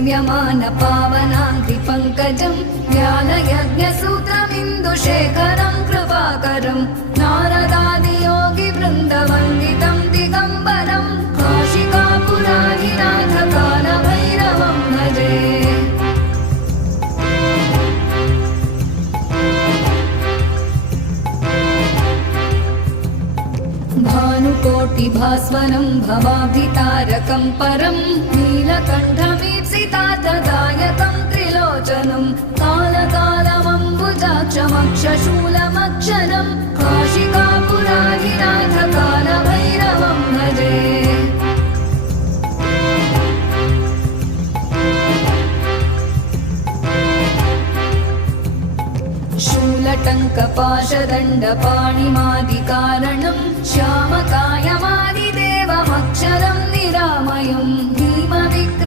सेव्यमान पावनाङ्घ्रिपङ्कजं ज्ञानयज्ञसूत्रमिन्दुशेखरं कृपाकरं नारदादियोगिवृन्दवन्दितं दिगम्बरं काशिकापुराधिनाथ कालभैरवं भजे। भानुकोटिभास्वरं भवाभितारकं परं नीलकण्ठमीप्सितार्थदायकं त्रिलोचनं कालकालमम्बुजाक्षमक्षशूलमक्षरं काशिकापुराधिनाथ कालभैरवं भजे। शूलटङ्कपाशदण्डपाणिमादिकारणं श्यामकायमादिदेवमक्षरं निरामयं भीमविक्रमं